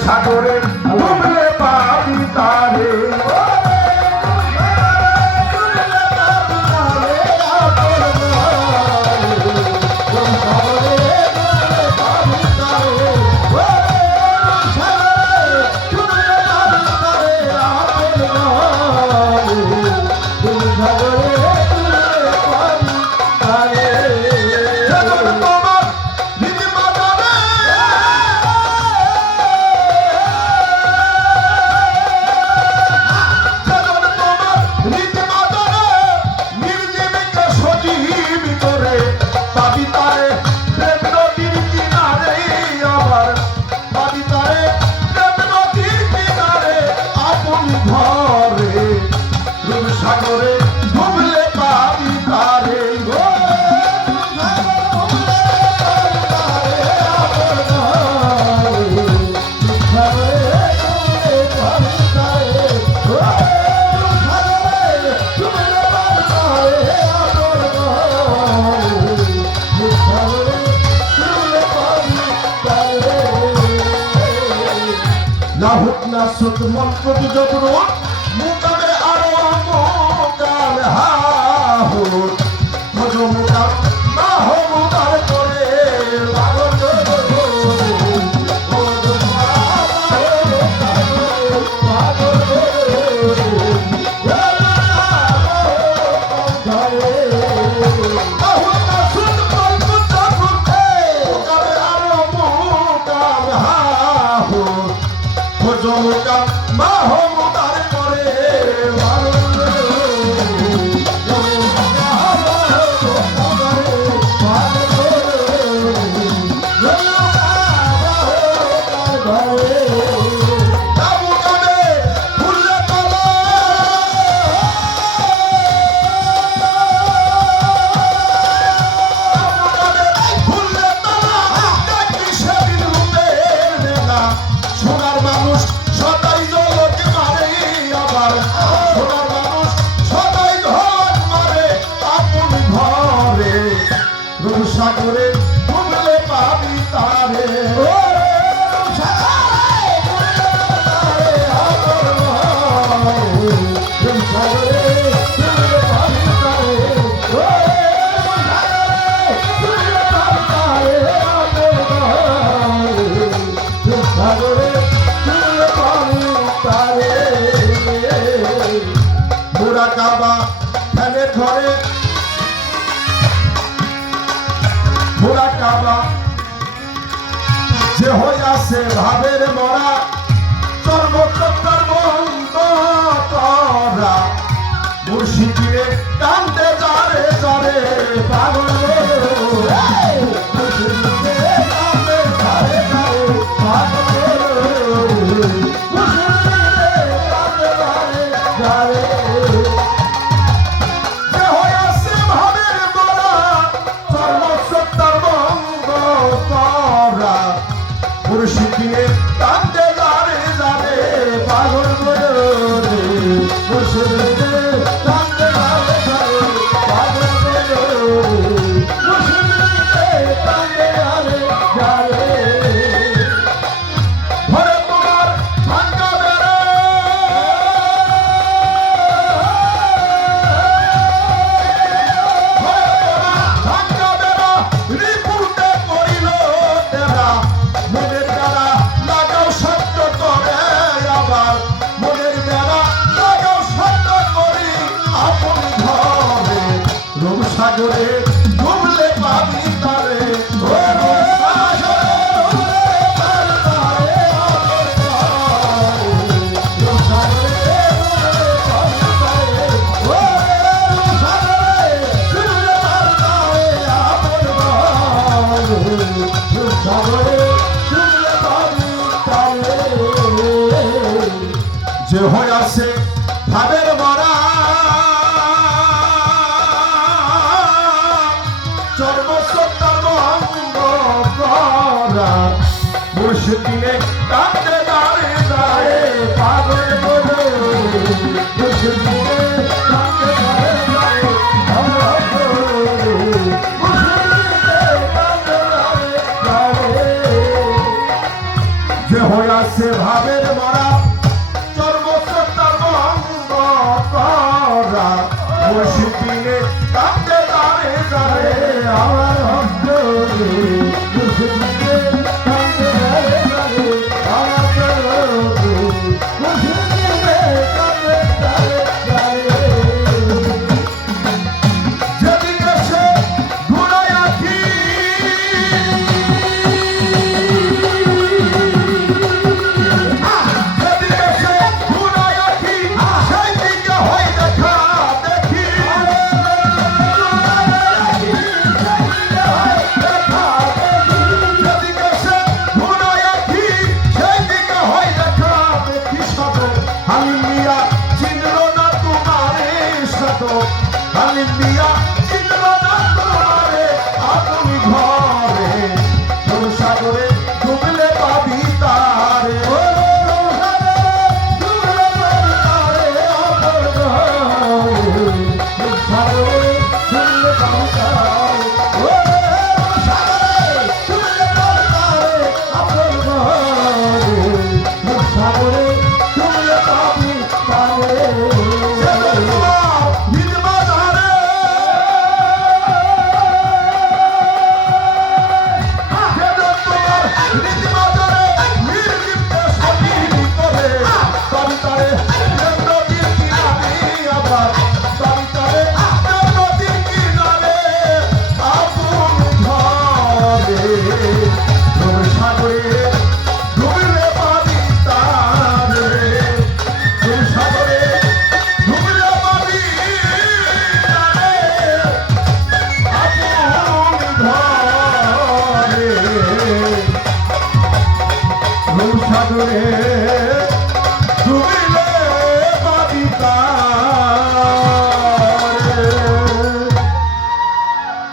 সাগরে ডুবলে পাবি তারে সাগরে ডুবলে পাবি তারে লাহুক না সুত মন্ত্র জগরুত মুকাবে আরো মুকাল হাহু মজো মুকাল না হো মুকাল করে পাগল জমকা মাহমুদার করে সাগরে ডুবলে পাবি তারে বুড়া কাবা ফেলে ধরে বুড়া কাবা যে হইয়াছে ভাবের মরা সর্বত্র বন্ধ করা মুর্শিদিরে কান্দে যারে যারে পাগল মুর্শিদিরে কান্দে যারে যারে পাগল রে মুর্শিদিরে কান্দে যারে যারে পাগল রে মুর্শিদিরে কান্দে যারে যারে ঘরে তোমার ভাঙ্গা বেড়া ভাঙ্গা বেড়া রিপুতে করিল তেরা মনের বেড়া লাগাও সত্য করে আবার মনের বেড়া লাগাও সত্য করি আপন ঘরে রূপ সাগরে ডুবলে পাবি তারে যে হইয়াছে ভাবের মরা চর্মসত্তর ভঙ্গ করা মুর্শিদিরে কান্দে দাঁড়ে দাঁড়ে পাগল বলে মুর্শিদিরে কান্দে দাঁড়ে দাঁড়ে মুর্শিদিরে কান্দে দাঁড়ে দাঁড়ে দেহ আছে ভাবের মরা সর্বসত্তার অঙ্গ করা মুর্শিদ দিনে কাঁদতে দাঁড়ে দাঁড়ে আমার অন্তরে মুর্শিদ দিনে কাঁদতে দাঁড়ে দাঁড়ে আমার অন্তরে মুর্শিদ দিনে কাঁদতে দাঁড়ে দাঁড়ে যেদিকে সে ঘুরায় আঁখি যেদিকে সে ঘুরায় আঁখি সেই দিকে হয় দেখা দেখি যেদিকে সে ঘুরায় আঁখি সেই দিকে হয় দেখা দেখি শত হালিম মিয়া চিনল না তোমারে শত হালিম মিয়া চিনল না তোমারে আপনি ঘরে সাগরে ডুবলে পাবি তারে ও সাগরে ডুবলে পাবি তারে আপন ঘরে ও সাগরে ডুবলে পাবি তারে সাগরে